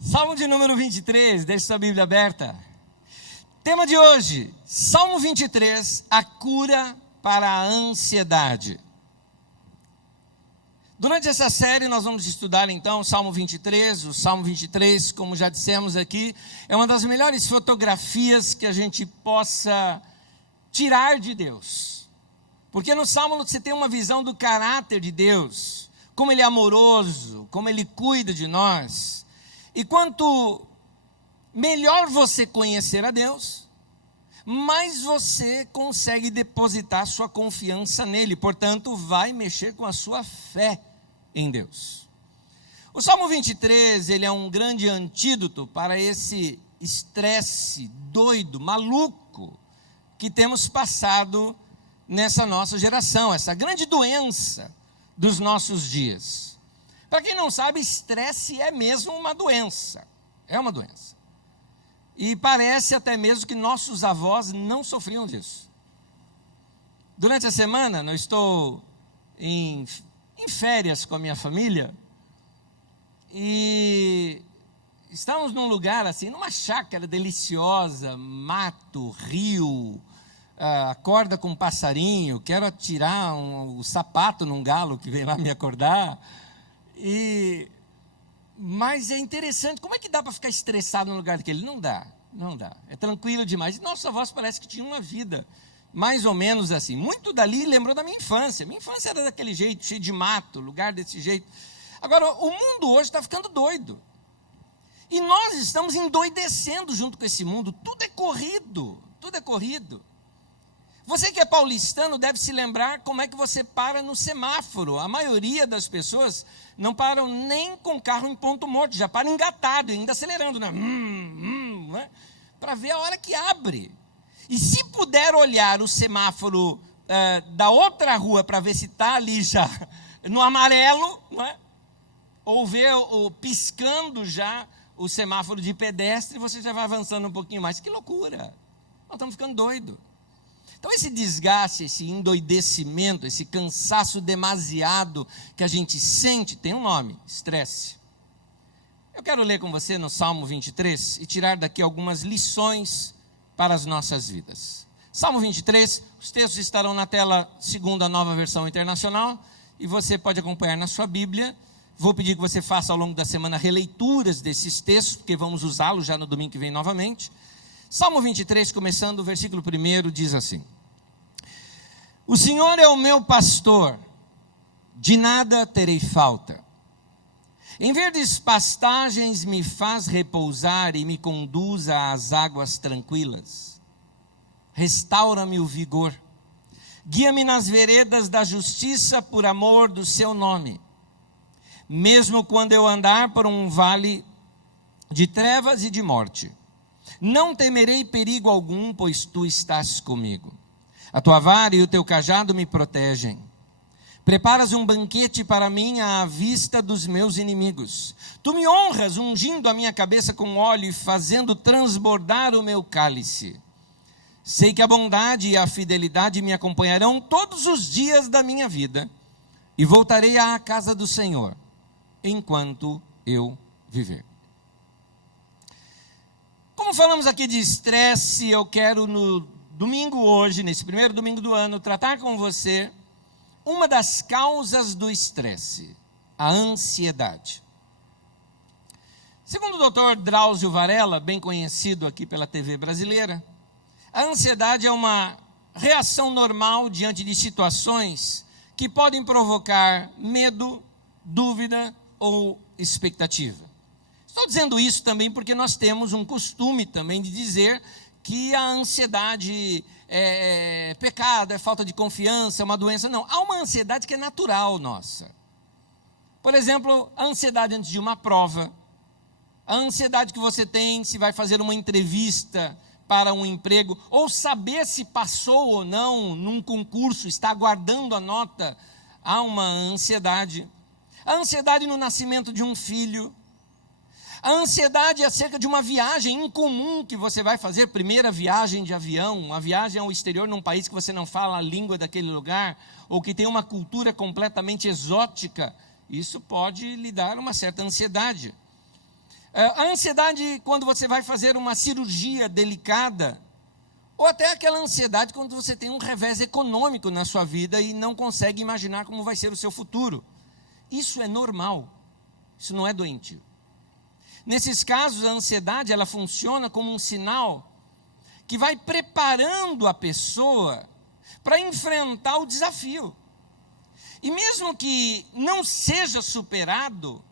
Salmo de número 23, deixe sua Bíblia aberta. Tema de hoje, Salmo 23, a cura para a ansiedade. Durante essa série nós vamos estudar então o Salmo 23. O Salmo 23, como já dissemos aqui, é uma das melhores fotografias que a gente possa tirar de Deus. Porque no Salmo você tem uma visão do caráter de Deus, como Ele é amoroso, como Ele cuida de nós. E quanto melhor você conhecer a Deus, mais você consegue depositar sua confiança nele. Portanto, vai mexer com a sua fé em Deus. O Salmo 23, ele é um grande antídoto para esse estresse doido, maluco, que temos passado nessa nossa geração, essa grande doença dos nossos dias. Para quem não sabe, estresse é mesmo uma doença. É uma doença. E parece até mesmo que nossos avós não sofriam disso. Durante a semana, eu estou em férias com a minha família. E estamos num lugar assim, numa chácara deliciosa, mato, rio, acorda com um passarinho, quero atirar o sapato num galo que vem lá me acordar. Mas é interessante, como é que dá para ficar estressado num lugar daquele? Não dá, é tranquilo demais. E nossos avós parece que tinham uma vida mais ou menos assim. Muito dali lembrou da minha infância era daquele jeito, cheio de mato, lugar desse jeito. Agora, o mundo hoje está ficando doido, e nós estamos endoidecendo junto com esse mundo. Tudo é corrido. Você que é paulistano deve se lembrar como é que você para no semáforo. A maioria das pessoas não param nem com carro em ponto morto, já param engatado, ainda acelerando, né? Para ver a hora que abre. E se puder olhar o semáforo da outra rua para ver se está ali já no amarelo, não é? Ou ver piscando já o semáforo de pedestre, você já vai avançando um pouquinho mais. Que loucura! Nós estamos ficando doidos. Então esse desgaste, esse endoidecimento, esse cansaço demasiado que a gente sente, tem um nome: estresse. Eu quero ler com você no Salmo 23 e tirar daqui algumas lições para as nossas vidas. Salmo 23, os textos estarão na tela segundo a Nova Versão Internacional, e você pode acompanhar na sua Bíblia. Vou pedir que você faça ao longo da semana releituras desses textos, porque vamos usá-los já no domingo que vem novamente. Salmo 23, começando o versículo 1, diz assim: O Senhor é o meu pastor, de nada terei falta. Em verdes pastagens me faz repousar e me conduz às águas tranquilas. Restaura-me o vigor, guia-me nas veredas da justiça por amor do seu nome. Mesmo quando eu andar por um vale de trevas e de morte, não temerei perigo algum, pois tu estás comigo. A tua vara e o teu cajado me protegem. Preparas um banquete para mim à vista dos meus inimigos. Tu me honras, ungindo a minha cabeça com óleo e fazendo transbordar o meu cálice. Sei que a bondade e a fidelidade me acompanharão todos os dias da minha vida, e voltarei à casa do Senhor enquanto eu viver. Como falamos aqui de estresse, eu quero no domingo hoje, nesse primeiro domingo do ano, tratar com você uma das causas do estresse: a ansiedade. Segundo o Dr. Drauzio Varela, bem conhecido aqui pela TV brasileira, a ansiedade é uma reação normal diante de situações que podem provocar medo, dúvida ou expectativa. Estou dizendo isso também porque nós temos um costume também de dizer que a ansiedade é pecado, é falta de confiança, é uma doença. Não, há uma ansiedade que é natural nossa. Por exemplo, a ansiedade antes de uma prova, a ansiedade que você tem se vai fazer uma entrevista para um emprego, ou saber se passou ou não num concurso, está aguardando a nota. Há uma ansiedade. A ansiedade no nascimento de um filho. A ansiedade acerca de uma viagem incomum que você vai fazer, primeira viagem de avião, uma viagem ao exterior num país que você não fala a língua daquele lugar, ou que tem uma cultura completamente exótica. Isso pode lhe dar uma certa ansiedade. A ansiedade quando você vai fazer uma cirurgia delicada, ou até aquela ansiedade quando você tem um revés econômico na sua vida e não consegue imaginar como vai ser o seu futuro. Isso é normal, isso não é doentio. Nesses casos, a ansiedade ela funciona como um sinal que vai preparando a pessoa para enfrentar o desafio. E mesmo que não seja superado,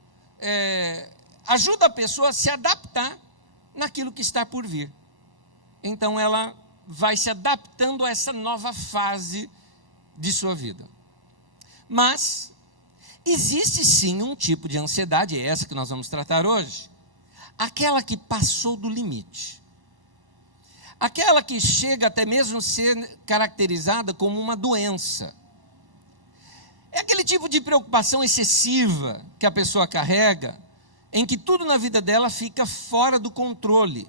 ajuda a pessoa a se adaptar naquilo que está por vir. Então ela vai se adaptando a essa nova fase de sua vida. Mas existe sim um tipo de ansiedade, é essa que nós vamos tratar hoje, aquela que passou do limite. Aquela que chega até mesmo a ser caracterizada como uma doença. É aquele tipo de preocupação excessiva que a pessoa carrega, em que tudo na vida dela fica fora do controle.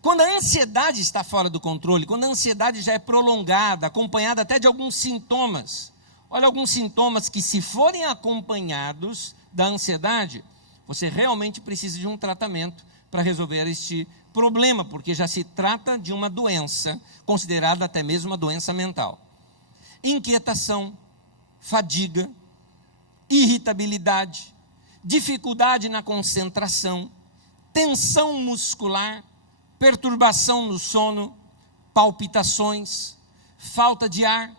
Quando a ansiedade está fora do controle, quando a ansiedade já é prolongada, acompanhada até de alguns sintomas. Olha, alguns sintomas que, se forem acompanhados da ansiedade, você realmente precisa de um tratamento para resolver este problema, porque já se trata de uma doença, considerada até mesmo uma doença mental. Inquietação, fadiga, irritabilidade, dificuldade na concentração, tensão muscular, perturbação no sono, palpitações, falta de ar,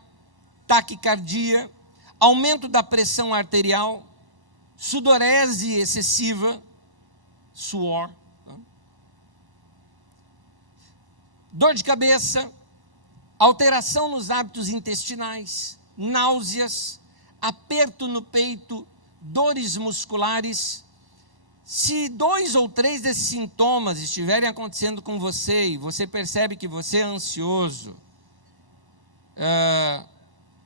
taquicardia, aumento da pressão arterial, sudorese excessiva, suor, dor de cabeça, alteração nos hábitos intestinais, náuseas, aperto no peito, dores musculares. Se 2 ou 3 desses sintomas estiverem acontecendo com você e você percebe que você é ansioso,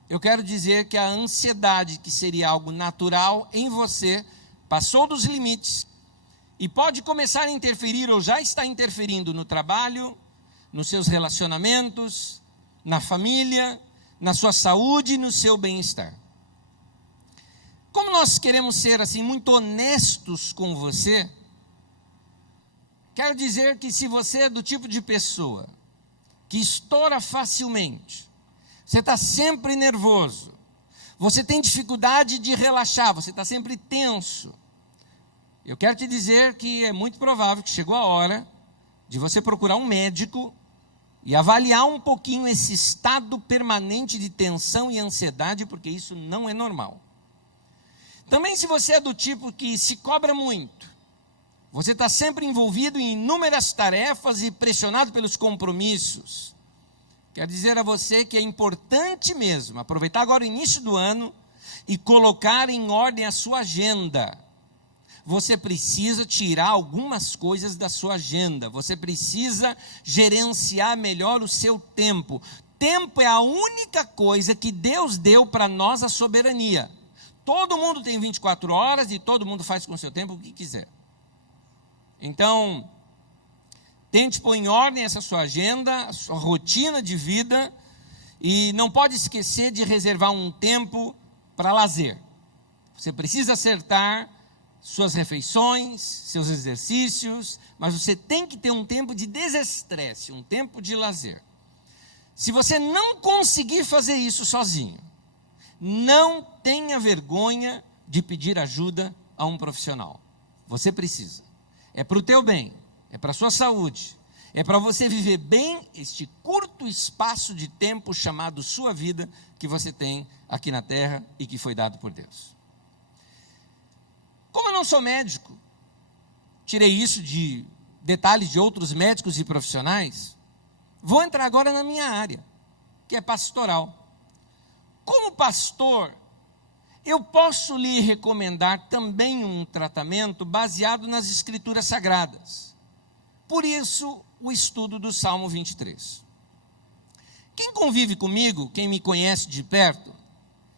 eu quero dizer que a ansiedade, que seria algo natural em você, passou dos limites e pode começar a interferir ou já está interferindo no trabalho, nos seus relacionamentos, na família, na sua saúde e no seu bem-estar. Como nós queremos ser assim muito honestos com você, quero dizer que se você é do tipo de pessoa que estoura facilmente, você está sempre nervoso, você tem dificuldade de relaxar, você está sempre tenso, eu quero te dizer que é muito provável que chegou a hora de você procurar um médico e avaliar um pouquinho esse estado permanente de tensão e ansiedade, porque isso não é normal. Também, se você é do tipo que se cobra muito, você está sempre envolvido em inúmeras tarefas e pressionado pelos compromissos, quero dizer a você que é importante mesmo aproveitar agora o início do ano e colocar em ordem a sua agenda. Você precisa tirar algumas coisas da sua agenda, você precisa gerenciar melhor o seu tempo. Tempo é a única coisa que Deus deu para nós a soberania. Todo mundo tem 24 horas e todo mundo faz com o seu tempo o que quiser. Então, tente pôr em ordem essa sua agenda, a sua rotina de vida, e não pode esquecer de reservar um tempo para lazer. Você precisa acertar suas refeições, seus exercícios, mas você tem que ter um tempo de desestresse, um tempo de lazer. Se você não conseguir fazer isso sozinho, não tenha vergonha de pedir ajuda a um profissional. Você precisa. É para o teu bem, é para a sua saúde, é para você viver bem este curto espaço de tempo chamado sua vida que você tem aqui na terra e que foi dado por Deus. Como eu não sou médico, tirei isso de detalhes de outros médicos e profissionais, vou entrar agora na minha área, que é pastoral. Como pastor, eu posso lhe recomendar também um tratamento baseado nas Escrituras Sagradas. Por isso, o estudo do Salmo 23. Quem convive comigo, quem me conhece de perto,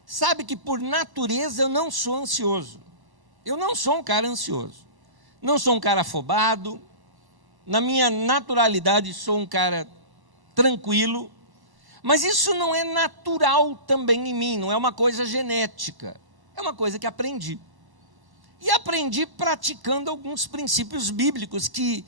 sabe que por natureza eu não sou ansioso. Eu não sou um cara ansioso. Não sou um cara afobado. Na minha naturalidade, sou um cara tranquilo. Mas isso não é natural também em mim, não é uma coisa genética, é uma coisa que aprendi. E aprendi praticando alguns princípios bíblicos que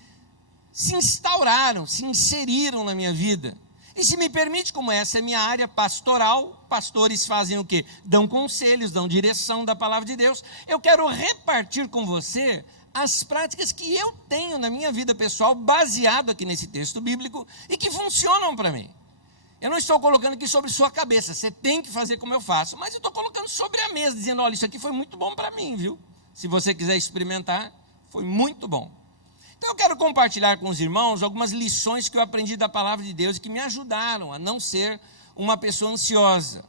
se instauraram, se inseriram na minha vida. E se me permite, como essa é minha área pastoral, pastores fazem o quê? Dão conselhos, dão direção da palavra de Deus. Eu quero repartir com você as práticas que eu tenho na minha vida pessoal, baseado aqui nesse texto bíblico, e que funcionam para mim. Eu não estou colocando aqui sobre sua cabeça, você tem que fazer como eu faço, mas eu estou colocando sobre a mesa, dizendo, olha, isso aqui foi muito bom para mim, viu? Se você quiser experimentar, foi muito bom. Então eu quero compartilhar com os irmãos algumas lições que eu aprendi da palavra de Deus e que me ajudaram a não ser uma pessoa ansiosa.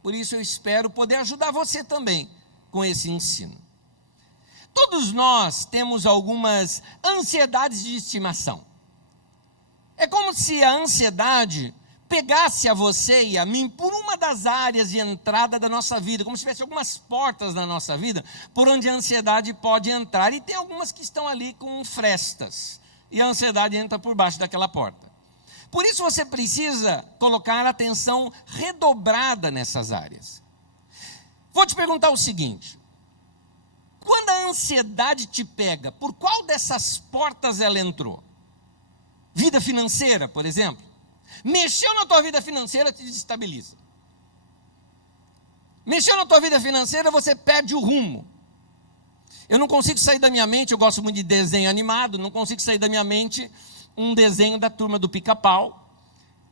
Por isso eu espero poder ajudar você também com esse ensino. Todos nós temos algumas ansiedades de estimação. É como se a ansiedade pegasse a você e a mim por uma das áreas de entrada da nossa vida, como se tivesse algumas portas na nossa vida, por onde a ansiedade pode entrar, e tem algumas que estão ali com frestas, e a ansiedade entra por baixo daquela porta. Por isso você precisa colocar atenção redobrada nessas áreas. Vou te perguntar o seguinte, quando a ansiedade te pega, por qual dessas portas ela entrou? Vida financeira, por exemplo? Mexeu na tua vida financeira, te desestabiliza. Mexeu na tua vida financeira, você perde o rumo. Eu não consigo sair da minha mente, eu gosto muito de desenho animado, não consigo sair da minha mente um desenho da Turma do Pica-Pau.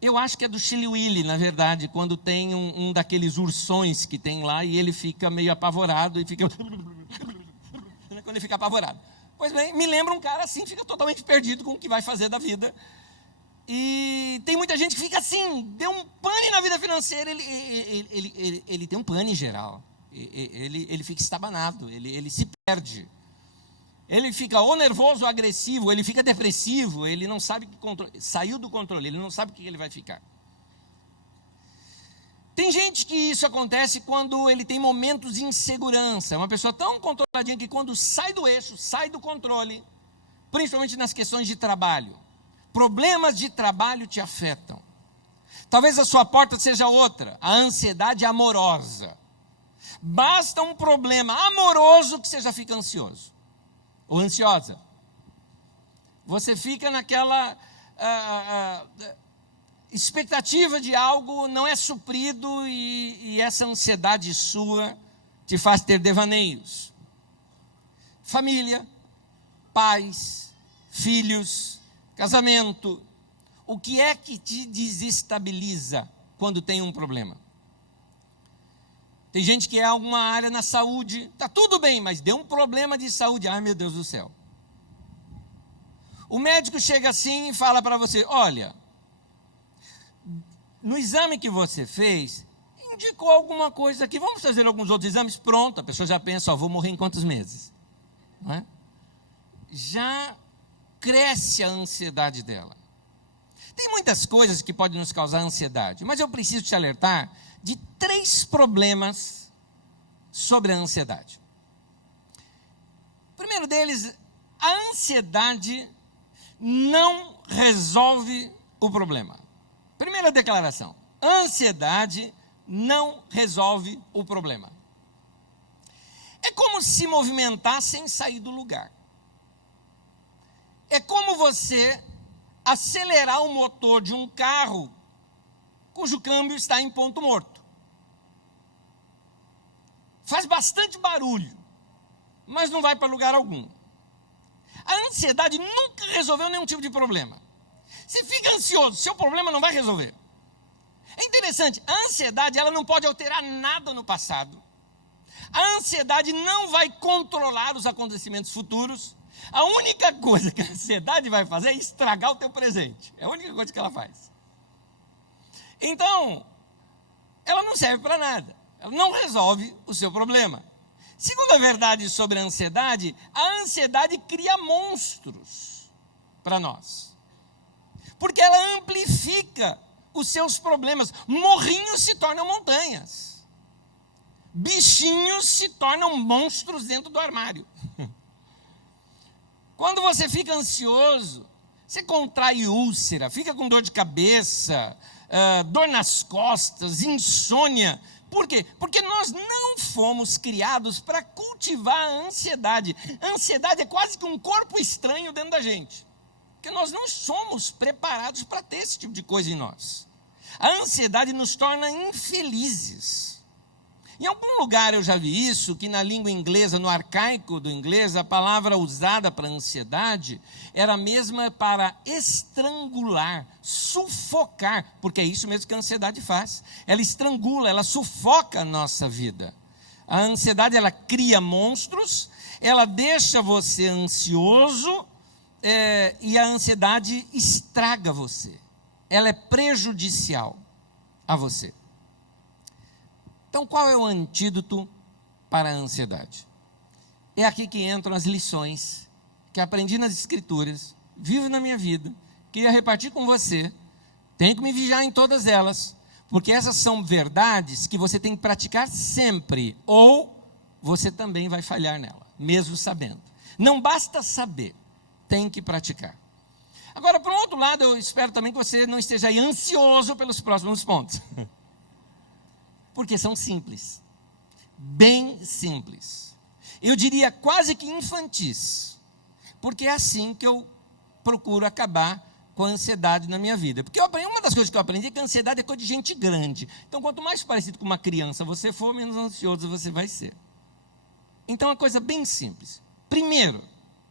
Eu acho que é do Chili Willy, na verdade, quando tem um daqueles ursões que tem lá e ele fica meio apavorado e fica... quando ele fica apavorado. Pois bem, me lembra um cara assim, fica totalmente perdido com o que vai fazer da vida. E tem muita gente que fica assim, deu um pane na vida financeira, ele tem um pane em geral, ele fica estabanado, ele se perde, ele fica ou nervoso ou agressivo, ele fica depressivo, ele não sabe que controle, saiu do controle, ele não sabe o que ele vai ficar. Tem gente que isso acontece quando ele tem momentos de insegurança, é uma pessoa tão controladinha que quando sai do eixo, sai do controle, principalmente nas questões de trabalho, problemas de trabalho te afetam. Talvez a sua porta seja outra, a ansiedade amorosa. Basta um problema amoroso que você já fica ansioso ou ansiosa. Você fica naquela expectativa de algo não é suprido e essa ansiedade sua te faz ter devaneios. Família, pais, filhos, casamento, o que é que te desestabiliza quando tem um problema? Tem gente que é alguma área na saúde, está tudo bem, mas deu um problema de saúde, ai meu Deus do céu. O médico chega assim e fala para você, olha, no exame que você fez, indicou alguma coisa aqui, vamos fazer alguns outros exames, pronto, a pessoa já pensa, ó, vou morrer em quantos meses? Não é? Já cresce a ansiedade dela. Tem muitas coisas que podem nos causar ansiedade, mas eu preciso te alertar de 3 problemas sobre a ansiedade. O primeiro deles, a ansiedade não resolve o problema. Primeira declaração, a ansiedade não resolve o problema. É como se movimentar sem sair do lugar. É como você acelerar o motor de um carro cujo câmbio está em ponto morto. Faz bastante barulho, mas não vai para lugar algum. A ansiedade nunca resolveu nenhum tipo de problema. Você fica ansioso, seu problema não vai resolver. É interessante, a ansiedade ela não pode alterar nada no passado. A ansiedade não vai controlar os acontecimentos futuros. A única coisa que a ansiedade vai fazer é estragar o teu presente. É a única coisa que ela faz. Então, ela não serve para nada. Ela não resolve o seu problema. Segunda verdade sobre a ansiedade cria monstros para nós. Porque ela amplifica os seus problemas. Morrinhos se tornam montanhas. Bichinhos se tornam monstros dentro do armário. Quando você fica ansioso, você contrai úlcera, fica com dor de cabeça, dor nas costas, insônia. Por quê? Porque nós não fomos criados para cultivar a ansiedade. A ansiedade é quase que um corpo estranho dentro da gente. Porque nós não somos preparados para ter esse tipo de coisa em nós. A ansiedade nos torna infelizes. Em algum lugar eu já vi isso, que na língua inglesa, no arcaico do inglês, a palavra usada para ansiedade era a mesma para estrangular, sufocar, porque é isso mesmo que a ansiedade faz. Ela estrangula, ela sufoca a nossa vida. A ansiedade, ela cria monstros, ela deixa você ansioso, e a ansiedade estraga você. Ela é prejudicial a você. Então, qual é o antídoto para a ansiedade? É aqui que entram as lições que aprendi nas Escrituras, vivo na minha vida, queria repartir com você. Tenho que me vigiar em todas elas, porque essas são verdades que você tem que praticar sempre, ou você também vai falhar nela, mesmo sabendo. Não basta saber, tem que praticar. Agora, por um outro lado, eu espero também que você não esteja aí ansioso pelos próximos pontos. Porque são simples, bem simples. Eu diria quase que infantis, porque é assim que eu procuro acabar com a ansiedade na minha vida. Porque uma das coisas que eu aprendi é que a ansiedade é coisa de gente grande. Então, quanto mais parecido com uma criança você for, menos ansioso você vai ser. Então, é uma coisa bem simples. Primeiro,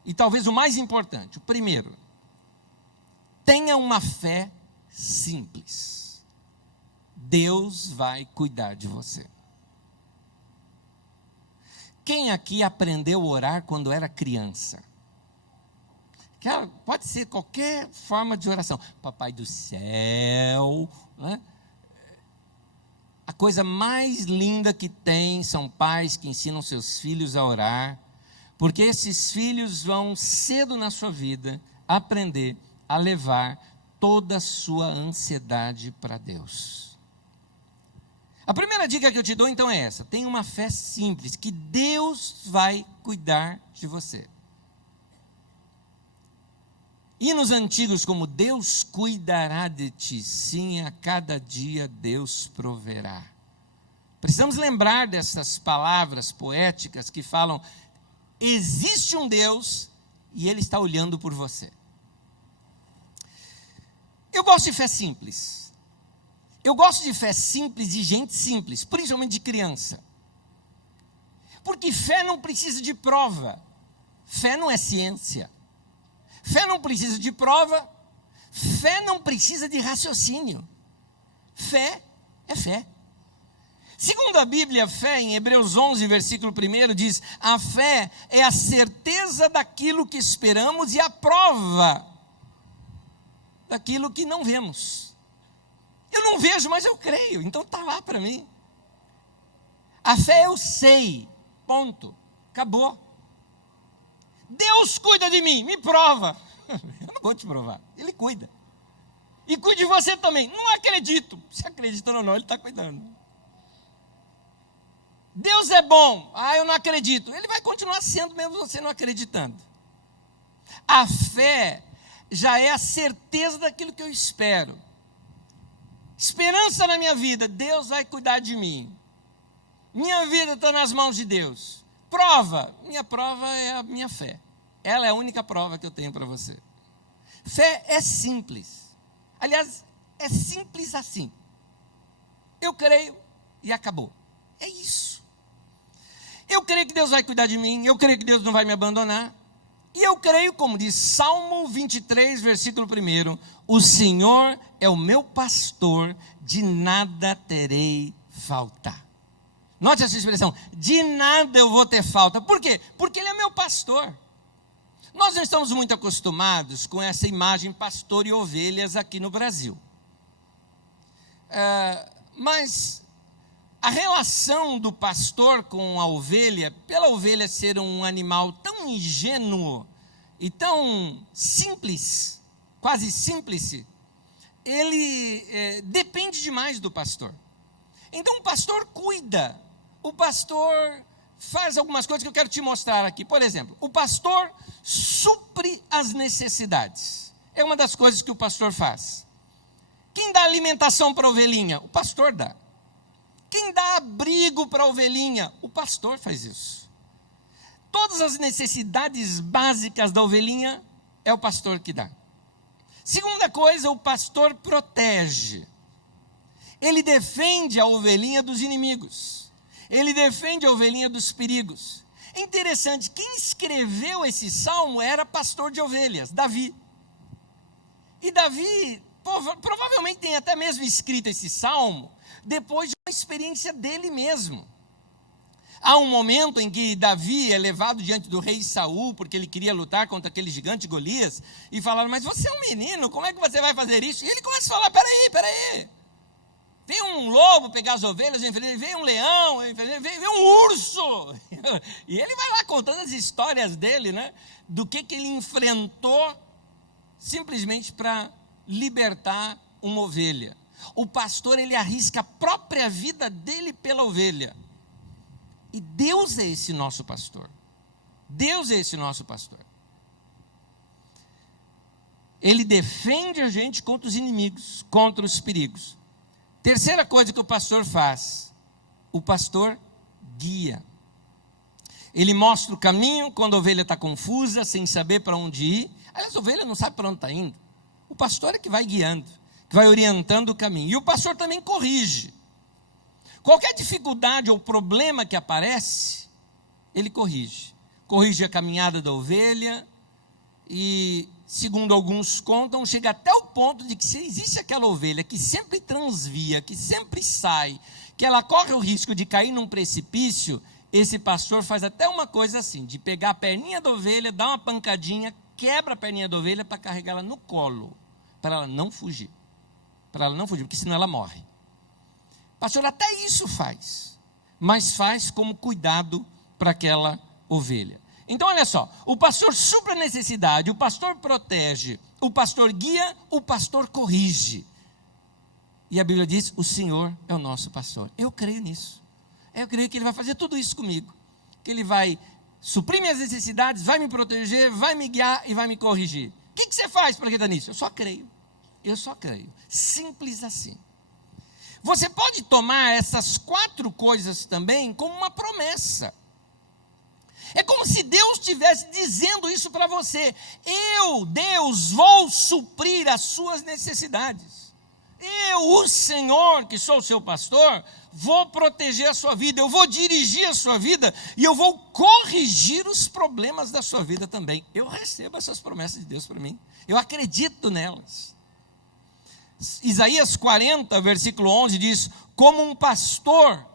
e talvez o mais importante, o primeiro, tenha uma fé simples. Deus vai cuidar de você. Quem aqui aprendeu a orar quando era criança? Pode ser qualquer forma de oração. Papai do céu, né? A coisa mais linda que tem são pais que ensinam seus filhos a orar, porque esses filhos vão cedo na sua vida aprender a levar toda a sua ansiedade para Deus. A primeira dica que eu te dou então é essa: tenha uma fé simples, que Deus vai cuidar de você. Hinos antigos como Deus cuidará de ti, sim, a cada dia Deus proverá. Precisamos lembrar dessas palavras poéticas que falam: existe um Deus e Ele está olhando por você. Eu gosto de fé simples. Eu gosto de fé simples de gente simples, principalmente de criança. Porque fé não precisa de prova. Fé não é ciência. Fé não precisa de prova. Fé não precisa de raciocínio. Fé é fé. Segundo a Bíblia, a fé, em Hebreus 11, versículo 1, diz: a fé é a certeza daquilo que esperamos e a prova daquilo que não vemos. Eu não vejo, mas eu creio, então está lá para mim. A fé eu sei, ponto, acabou. Deus cuida de mim, me prova. Eu não vou te provar, Ele cuida. E cuida de você também. Não acredito, se acreditando ou não, Ele está cuidando. Deus é bom, eu não acredito. Ele vai continuar sendo mesmo você não acreditando. A fé já é a certeza daquilo que eu espero. Esperança na minha vida, Deus vai cuidar de mim. Minha vida está nas mãos de Deus. Prova, minha prova é a minha fé. Ela é a única prova que eu tenho para você. Fé é simples. Aliás, é simples assim. Eu creio e acabou. É isso. Eu creio que Deus vai cuidar de mim, eu creio que Deus não vai me abandonar. E eu creio, como diz Salmo 23, versículo 1, o Senhor é o meu pastor, de nada terei falta. Note essa expressão, de nada eu vou ter falta. Por quê? Porque Ele é meu pastor. Nós não estamos muito acostumados com essa imagem pastor e ovelhas aqui no Brasil. Mas a relação do pastor com a ovelha, pela ovelha ser um animal tão ingênuo e tão simples, quase símplice, ele depende demais do pastor. Então o pastor cuida, o pastor faz algumas coisas que eu quero te mostrar aqui. Por exemplo, o pastor supre as necessidades. É uma das coisas que o pastor faz. Quem dá alimentação para a ovelhinha? O pastor dá. Quem Quem dá abrigo para a ovelhinha? O pastor faz isso. Todas as necessidades básicas da ovelhinha é o pastor que dá. Segunda coisa, o pastor protege. Ele defende a ovelhinha dos inimigos. Ele defende a ovelhinha dos perigos. É interessante, quem escreveu esse salmo era pastor de ovelhas, Davi. E Davi provavelmente tem até mesmo escrito esse salmo depois de uma experiência dele mesmo. Há um momento em que Davi é levado diante do rei Saul, porque ele queria lutar contra aquele gigante Golias, e falaram, mas você é um menino, como é que você vai fazer isso? E ele começa a falar, peraí, vem um lobo pegar as ovelhas, vem um leão, vem um urso, e ele vai lá contando as histórias dele, né, do que ele enfrentou, simplesmente para libertar uma ovelha. O pastor, ele arrisca a própria vida dele pela ovelha. E Deus é esse nosso pastor. Deus é esse nosso pastor. Ele defende a gente contra os inimigos, contra os perigos. Terceira coisa que o pastor faz, o pastor guia. Ele mostra o caminho quando a ovelha está confusa, sem saber para onde ir. Aliás, a ovelha não sabe para onde está indo. O pastor é que vai guiando, que vai orientando o caminho. E o pastor também corrige. Qualquer dificuldade ou problema que aparece, ele corrige. Corrige a caminhada da ovelha e, segundo alguns contam, chega até o ponto de que se existe aquela ovelha que sempre transvia, que sempre sai, que ela corre o risco de cair num precipício, esse pastor faz até uma coisa assim, de pegar a perninha da ovelha, dar uma pancadinha, quebra a perninha da ovelha para carregá-la no colo, para ela não fugir. Para ela não fugir, porque senão ela morre. Pastor, até isso faz, mas faz como cuidado para aquela ovelha. Então, olha só, o pastor supre a necessidade, o pastor protege, o pastor guia, o pastor corrige. E a Bíblia diz, o Senhor é o nosso pastor. Eu creio nisso. Eu creio que Ele vai fazer tudo isso comigo. Que Ele vai suprir minhas necessidades, vai me proteger, vai me guiar e vai me corrigir. O que você faz para acreditar nisso? Eu só creio. Simples assim. Você pode tomar essas 4 coisas também como uma promessa. É como se Deus estivesse dizendo isso para você. Eu, Deus, vou suprir as suas necessidades. Eu, o Senhor, que sou o seu pastor, vou proteger a sua vida, eu vou dirigir a sua vida e eu vou corrigir os problemas da sua vida também. Eu recebo essas promessas de Deus para mim. Eu acredito nelas. Isaías 40, versículo 11 diz, como um pastor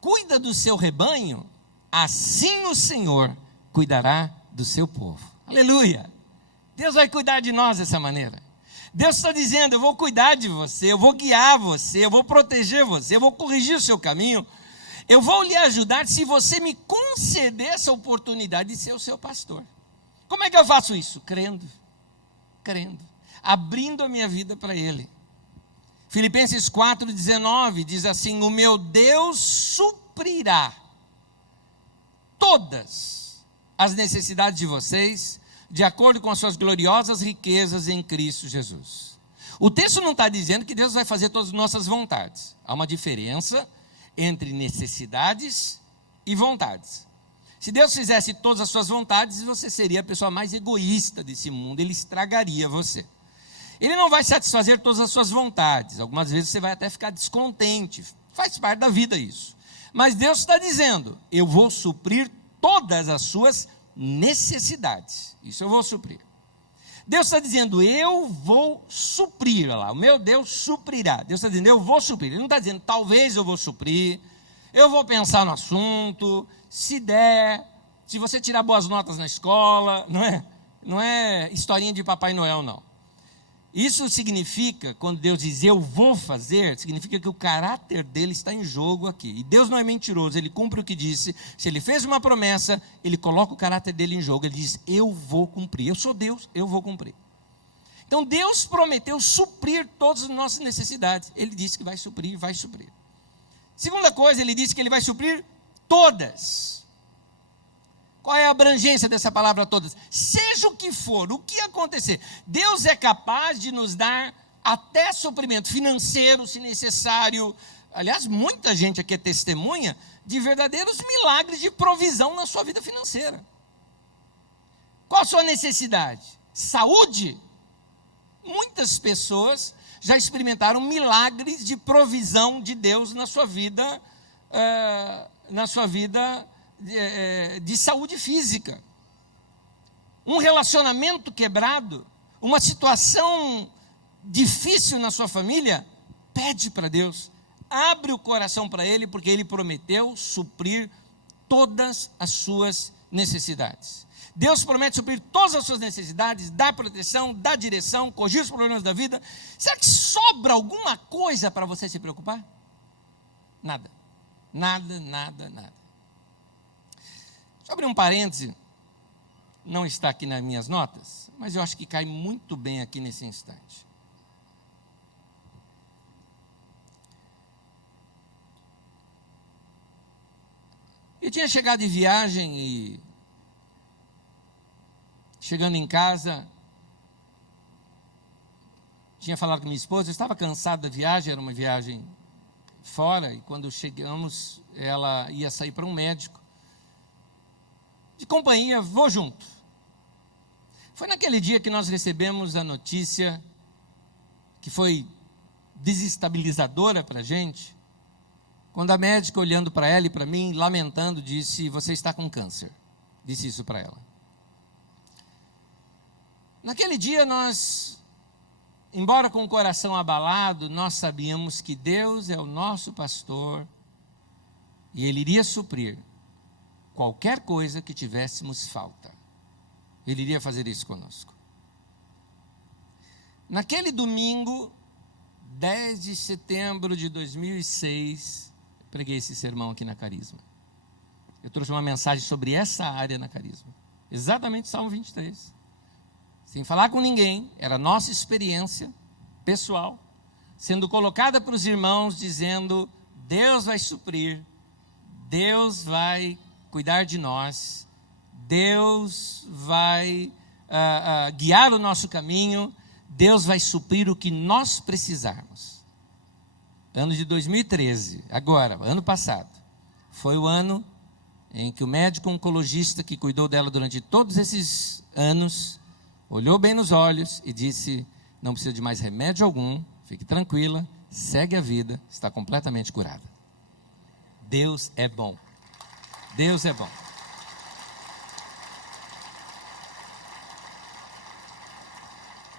cuida do seu rebanho, assim o Senhor cuidará do seu povo. Aleluia! Deus vai cuidar de nós dessa maneira. Deus está dizendo, eu vou cuidar de você, eu vou guiar você, eu vou proteger você, eu vou corrigir o seu caminho, eu vou lhe ajudar se você me conceder essa oportunidade de ser o seu pastor. Como é que eu faço isso? Crendo, abrindo a minha vida para Ele. Filipenses 4,19 diz assim, o meu Deus suprirá todas as necessidades de vocês, de acordo com as suas gloriosas riquezas em Cristo Jesus. O texto não está dizendo que Deus vai fazer todas as nossas vontades. Há uma diferença entre necessidades e vontades. Se Deus fizesse todas as suas vontades, você seria a pessoa mais egoísta desse mundo, Ele estragaria você. Ele não vai satisfazer todas as suas vontades, algumas vezes você vai até ficar descontente, faz parte da vida isso. Mas Deus está dizendo, eu vou suprir todas as suas necessidades, isso eu vou suprir. Deus está dizendo, eu vou suprir, olha lá, o meu Deus suprirá. Deus está dizendo, eu vou suprir, Ele não está dizendo, talvez eu vou suprir, eu vou pensar no assunto, se der, se você tirar boas notas na escola, não é historinha de Papai Noel, não. Isso significa, quando Deus diz eu vou fazer, significa que o caráter dele está em jogo aqui. E Deus não é mentiroso, Ele cumpre o que disse. Se Ele fez uma promessa, Ele coloca o caráter dele em jogo. Ele diz, eu vou cumprir. Eu sou Deus, eu vou cumprir. Então Deus prometeu suprir todas as nossas necessidades. Ele disse que vai suprir, vai suprir. Segunda coisa, Ele disse que Ele vai suprir todas. Qual é a abrangência dessa palavra todas? Seja o que for, o que acontecer, Deus é capaz de nos dar até suprimento financeiro, se necessário, aliás, muita gente aqui é testemunha de verdadeiros milagres de provisão na sua vida financeira. Qual a sua necessidade? Saúde? Muitas pessoas já experimentaram milagres de provisão de Deus na sua vida, de saúde física. Um relacionamento quebrado, uma situação difícil na sua família, pede para Deus, abre o coração para Ele, porque Ele prometeu suprir todas as suas necessidades. Deus promete suprir todas as suas necessidades, dar proteção, dar direção, corrigir os problemas da vida. Será que sobra alguma coisa para você se preocupar? Nada. Nada, nada, nada. Deixa eu abrir um parêntese. Não está aqui nas minhas notas, mas eu acho que cai muito bem aqui nesse instante. Eu tinha chegado de viagem e, chegando em casa, tinha falado com minha esposa, eu estava cansado da viagem, era uma viagem fora, e quando chegamos, ela ia sair para um médico. De companhia, vou junto. Foi naquele dia que nós recebemos a notícia, que foi desestabilizadora para a gente, quando a médica, olhando para ela e para mim, lamentando, disse: você está com câncer. Disse isso para ela. Naquele dia nós, embora com o coração abalado, nós sabíamos que Deus é o nosso pastor e Ele iria suprir qualquer coisa que tivéssemos falta. Ele iria fazer isso conosco. Naquele domingo, 10 de setembro de 2006, preguei esse sermão aqui na Carisma. Eu trouxe uma mensagem sobre essa área na Carisma. Exatamente Salmo 23. Sem falar com ninguém, era nossa experiência pessoal, sendo colocada para os irmãos, dizendo: Deus vai suprir, Deus vai cuidar de nós, Deus vai guiar o nosso caminho, Deus vai suprir o que nós precisarmos. Ano de 2013, agora, ano passado, foi o ano em que o médico oncologista que cuidou dela durante todos esses anos, olhou bem nos olhos e disse: não precisa de mais remédio algum, fique tranquila, segue a vida, está completamente curada. Deus é bom. Deus é bom.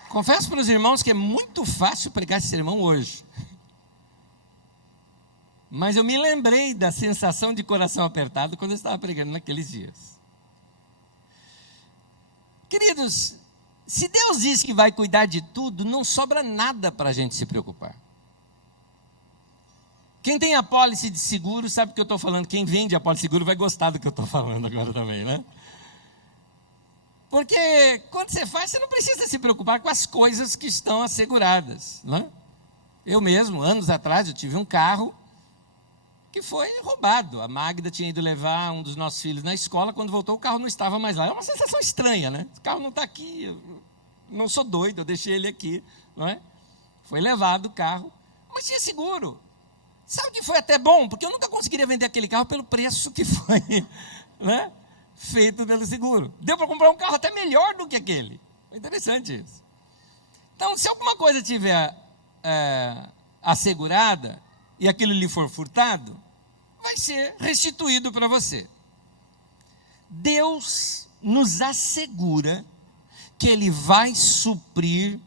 Confesso para os irmãos que é muito fácil pregar esse sermão hoje. Mas eu me lembrei da sensação de coração apertado quando eu estava pregando naqueles dias. Queridos, se Deus diz que vai cuidar de tudo, não sobra nada para a gente se preocupar. Quem tem apólice de seguro sabe o que eu estou falando. Quem vende apólice de seguro vai gostar do que eu estou falando agora também, né? Porque quando você faz, você não precisa se preocupar com as coisas que estão asseguradas, né? Eu mesmo, anos atrás, eu tive um carro que foi roubado. A Magda tinha ido levar um dos nossos filhos na escola, quando voltou o carro não estava mais lá. É uma sensação estranha, né? O carro não está aqui, eu não sou doido, eu deixei ele aqui, não é? Foi levado o carro, mas tinha seguro. Sabe o que foi até bom? Porque eu nunca conseguiria vender aquele carro pelo preço que foi, né, feito pelo seguro. Deu para comprar um carro até melhor do que aquele. Foi interessante isso. Então, se alguma coisa tiver assegurada e aquilo lhe for furtado, vai ser restituído para você. Deus nos assegura que Ele vai suprir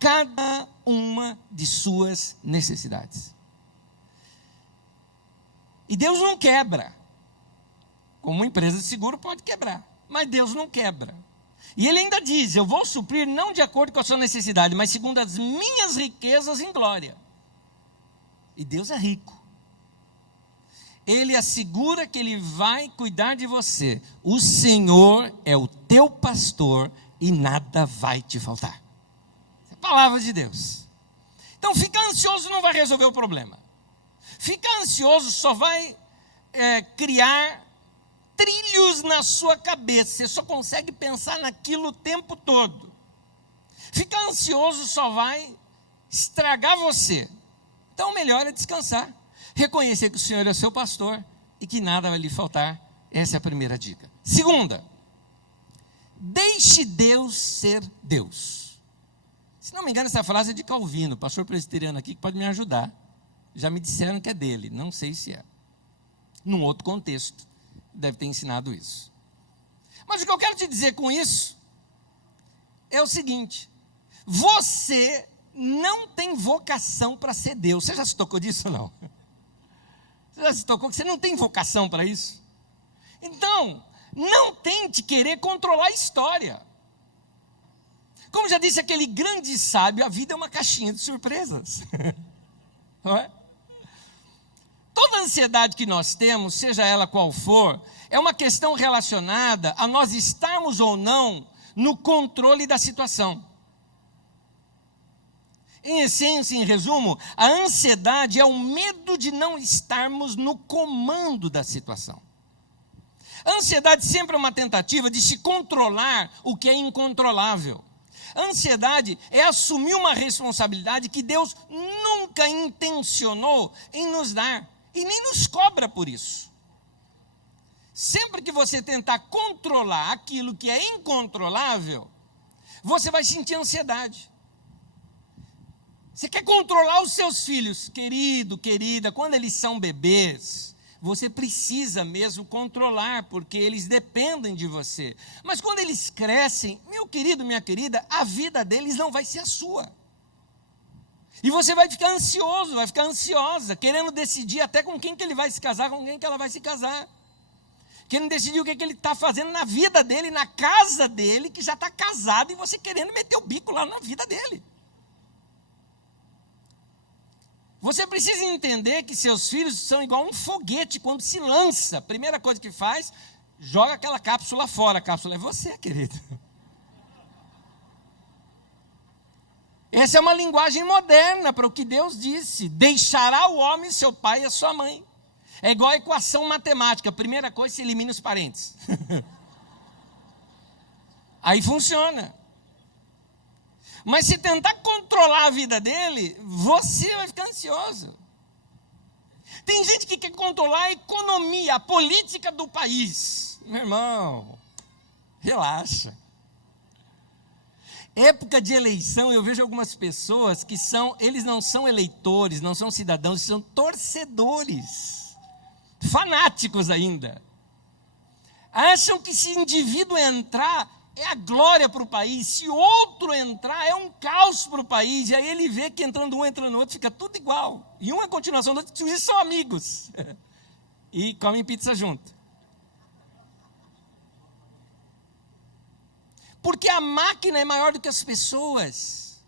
cada uma de suas necessidades. E Deus não quebra. Como uma empresa de seguro pode quebrar, mas Deus não quebra. E Ele ainda diz: eu vou suprir não de acordo com a sua necessidade, mas segundo as minhas riquezas em glória. E Deus é rico. Ele assegura que Ele vai cuidar de você. O Senhor é o teu pastor e nada vai te faltar. É a palavra de Deus. Então, ficar ansioso não vai resolver o problema. Ficar ansioso só vai criar trilhos na sua cabeça. Você só consegue pensar naquilo o tempo todo. Ficar ansioso só vai estragar você. Então, o melhor é descansar. Reconhecer que o Senhor é seu pastor e que nada vai lhe faltar. Essa é a primeira dica. Segunda, deixe Deus ser Deus. Se não me engano, essa frase é de Calvino, pastor presbiteriano aqui, que pode me ajudar. Já me disseram que é dele, não sei se é. Num outro contexto, deve ter ensinado isso. Mas o que eu quero te dizer com isso é o seguinte: você não tem vocação para ser Deus. Você já se tocou disso ou não? Você já se tocou que você não tem vocação para isso? Então, não tente querer controlar a história. Como já disse aquele grande sábio, a vida é uma caixinha de surpresas. Não é? Toda ansiedade que nós temos, seja ela qual for, é uma questão relacionada a nós estarmos ou não no controle da situação. Em essência, em resumo, a ansiedade é o medo de não estarmos no comando da situação. A ansiedade sempre é uma tentativa de se controlar o que é incontrolável. A ansiedade é assumir uma responsabilidade que Deus nunca intencionou em nos dar e nem nos cobra por isso. Sempre que você tentar controlar aquilo que é incontrolável, você vai sentir ansiedade. Você quer controlar os seus filhos, querido, querida, quando eles são bebês, você precisa mesmo controlar, porque eles dependem de você. Mas quando eles crescem, meu querido, minha querida, a vida deles não vai ser a sua. E você vai ficar ansioso, vai ficar ansiosa, querendo decidir até com quem que ele vai se casar, com quem que ela vai se casar. Querendo decidir o que ele está fazendo na vida dele, na casa dele, que já está casado, e você querendo meter o bico lá na vida dele. Você precisa entender que seus filhos são igual um foguete quando se lança. A primeira coisa que faz, joga aquela cápsula fora. A cápsula é você, querido. Essa é uma linguagem moderna para o que Deus disse. Deixará o homem seu pai e a sua mãe. É igual a equação matemática. A primeira coisa, se elimina os parentes. Aí funciona. Mas se tentar controlar a vida dele, você vai ficar ansioso. Tem gente que quer controlar a economia, a política do país. Meu irmão, relaxa. Época de eleição, eu vejo algumas pessoas que eles não são eleitores, não são cidadãos, são torcedores. Fanáticos ainda. Acham que se indivíduo entrar, é a glória para o país. Se outro entrar, é um caos para o país. E aí ele vê que entrando um, entrando outro, fica tudo igual. E um é a continuação do outro, e são amigos. E comem pizza junto. Porque a máquina é maior do que as pessoas.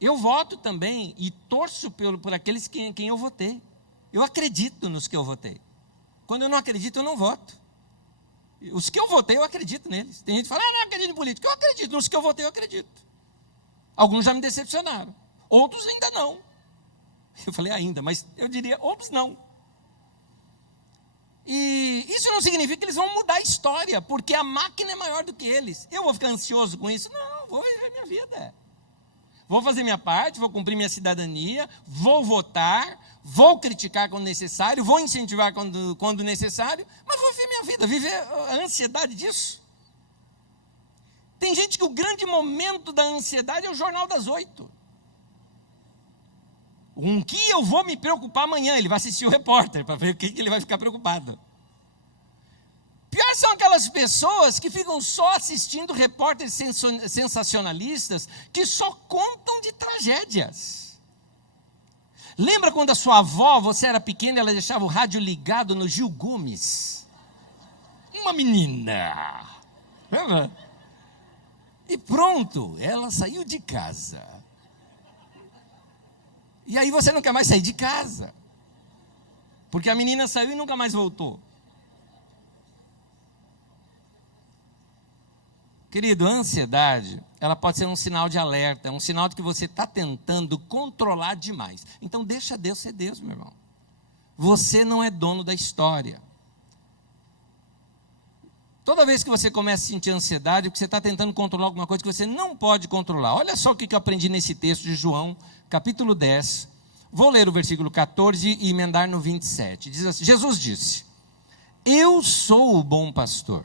Eu voto também e torço por aqueles quem eu votei. Eu acredito nos que eu votei. Quando eu não acredito, eu não voto. Os que eu votei, eu acredito neles. Tem gente que fala, não acredito em política. Eu acredito, nos que eu votei, eu acredito. Alguns já me decepcionaram. Outros ainda não. Eu falei ainda, mas eu diria, outros não. E isso não significa que eles vão mudar a história, porque a máquina é maior do que eles. Eu vou ficar ansioso com isso? Não, vou viver minha vida. Vou fazer minha parte, vou cumprir minha cidadania, vou votar, vou criticar quando necessário, vou incentivar quando necessário, mas vou viver minha vida, viver a ansiedade disso. Tem gente que o grande momento da ansiedade é o Jornal das 8. Com que eu vou me preocupar amanhã? Ele vai assistir o repórter para ver o que ele vai ficar preocupado. Pior são aquelas pessoas que ficam só assistindo repórteres sensacionalistas que só contam de tragédias. Lembra quando a sua avó, você era pequena, ela deixava o rádio ligado no Gil Gomes? Uma menina. Lembra? E pronto, ela saiu de casa. E aí você não quer mais sair de casa. Porque a menina saiu e nunca mais voltou. Querido, a ansiedade, ela pode ser um sinal de alerta, um sinal de que você está tentando controlar demais. Então deixa Deus ser Deus, meu irmão. Você não é dono da história. Toda vez que você começa a sentir ansiedade, é porque você está tentando controlar alguma coisa que você não pode controlar. Olha só o que eu aprendi nesse texto de João, capítulo 10, Vou ler o versículo 14 e emendar no 27. Diz assim: Jesus disse: eu sou o bom pastor,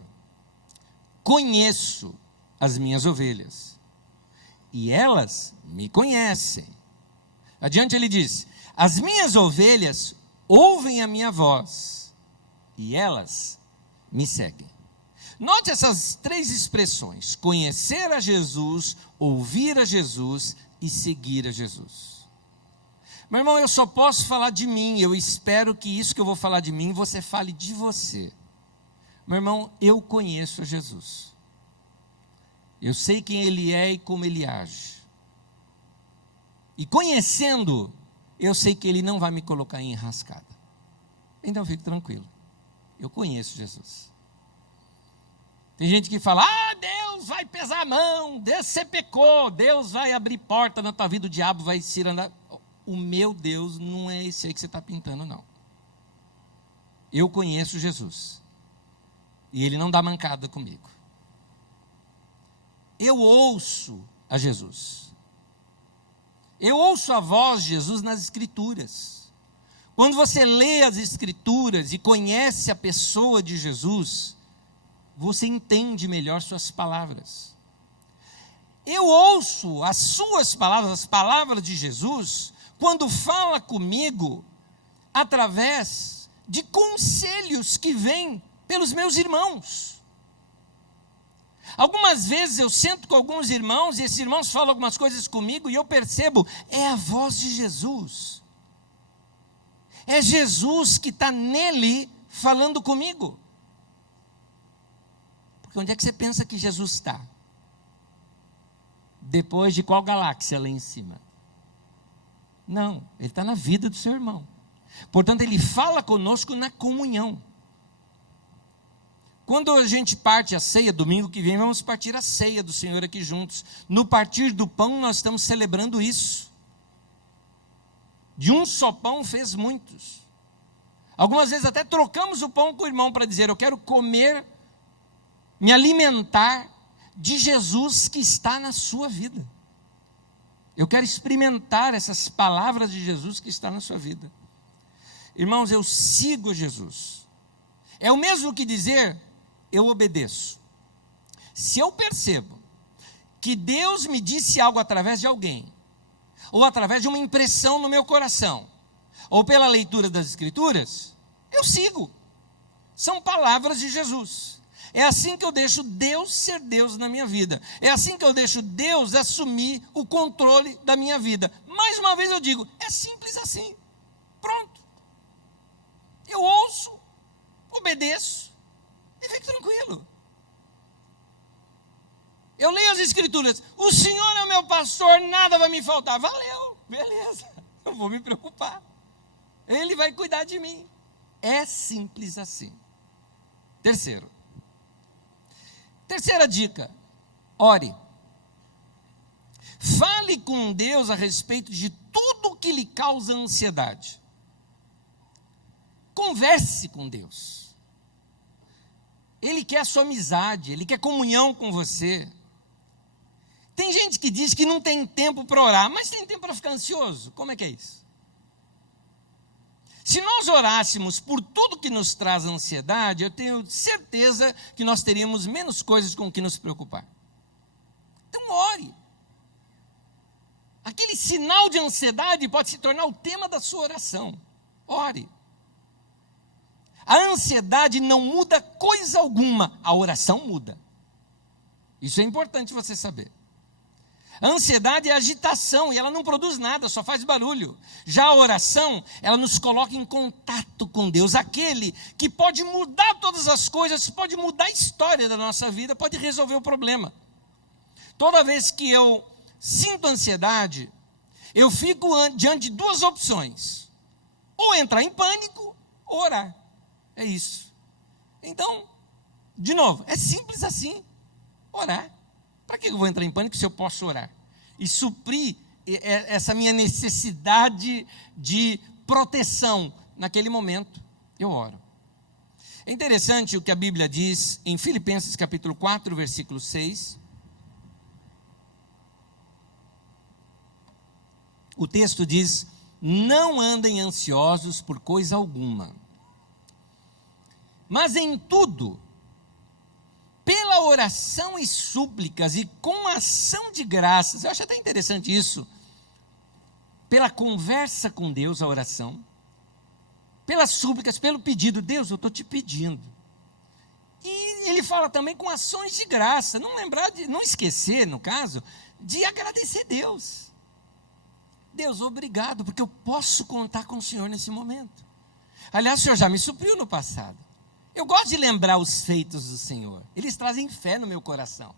conheço as minhas ovelhas, e elas me conhecem. Adiante ele diz: as minhas ovelhas ouvem a minha voz, e elas me seguem. Note essas três expressões: conhecer a Jesus, ouvir a Jesus e seguir a Jesus. Meu irmão, eu só posso falar de mim, eu espero que isso que eu vou falar de mim, você fale de você. Meu irmão, eu conheço a Jesus. Eu sei quem Ele é e como Ele age. E conhecendo, eu sei que Ele não vai me colocar em enrascada. Então fique tranquilo, eu conheço Jesus. Tem gente que fala: Deus vai pesar a mão, Deus, você pecou, Deus vai abrir porta na tua vida, o diabo vai se andar. O meu Deus não é esse aí que você está pintando, não. Eu conheço Jesus. E Ele não dá mancada comigo. Eu ouço a Jesus. Eu ouço a voz de Jesus nas Escrituras. Quando você lê as Escrituras e conhece a pessoa de Jesus, você entende melhor suas palavras. Eu ouço as suas palavras, as palavras de Jesus, quando fala comigo através de conselhos que vêm pelos meus irmãos. Algumas vezes eu sento com alguns irmãos e esses irmãos falam algumas coisas comigo e eu percebo, é a voz de Jesus. É Jesus que está nele falando comigo. Porque onde é que você pensa que Jesus está? Depois de qual galáxia lá em cima? Não, Ele está na vida do seu irmão. Portanto, Ele fala conosco na comunhão. Quando a gente parte a ceia, domingo que vem, vamos partir a ceia do Senhor aqui juntos. No partir do pão, nós estamos celebrando isso. De um só pão fez muitos. Algumas vezes até trocamos o pão com o irmão para dizer: eu quero comer, me alimentar de Jesus que está na sua vida. Eu quero experimentar essas palavras de Jesus que está na sua vida. Irmãos, eu sigo a Jesus. É o mesmo que dizer: eu obedeço. Se eu percebo que Deus me disse algo através de alguém, ou através de uma impressão no meu coração, ou pela leitura das Escrituras, eu sigo. São palavras de Jesus. É assim que eu deixo Deus ser Deus na minha vida. É assim que eu deixo Deus assumir o controle da minha vida. Mais uma vez eu digo, é simples assim. Pronto. Eu ouço, obedeço e fico tranquilo. Eu leio as Escrituras, o Senhor é o meu pastor, nada vai me faltar. Valeu, beleza, eu vou me preocupar. Ele vai cuidar de mim. É simples assim. Terceira dica, ore. Fale com Deus a respeito de tudo que lhe causa ansiedade. Converse com Deus. Ele quer a sua amizade, Ele quer comunhão com você. Tem gente que diz que não tem tempo para orar, mas tem tempo para ficar ansioso. Como é que é isso? Se nós orássemos por tudo que nos traz ansiedade, eu tenho certeza que nós teríamos menos coisas com que nos preocupar. Então ore. Aquele sinal de ansiedade pode se tornar o tema da sua oração. Ore. A ansiedade não muda coisa alguma, a oração muda. Isso é importante você saber. A ansiedade é agitação e ela não produz nada, só faz barulho. Já a oração, ela nos coloca em contato com Deus, aquele que pode mudar todas as coisas, pode mudar a história da nossa vida, pode resolver o problema. Toda vez que eu sinto ansiedade, eu fico diante de duas opções: ou entrar em pânico, ou orar. É isso. Então, de novo, é simples assim, orar. Para que eu vou entrar em pânico se eu posso orar? E suprir essa minha necessidade de proteção naquele momento, eu oro. É interessante o que a Bíblia diz em Filipenses capítulo 4, versículo 6. O texto diz: não andem ansiosos por coisa alguma, mas em tudo, pela oração e súplicas e com ação de graças. Eu acho até interessante isso. Pela conversa com Deus, a oração, pelas súplicas, pelo pedido. Deus, eu estou te pedindo. E ele fala também com ações de graça. Não esquecer, no caso, de agradecer Deus. Deus, obrigado, porque eu posso contar com o Senhor nesse momento. Aliás, o Senhor já me supriu no passado. Eu gosto de lembrar os feitos do Senhor. Eles trazem fé no meu coração.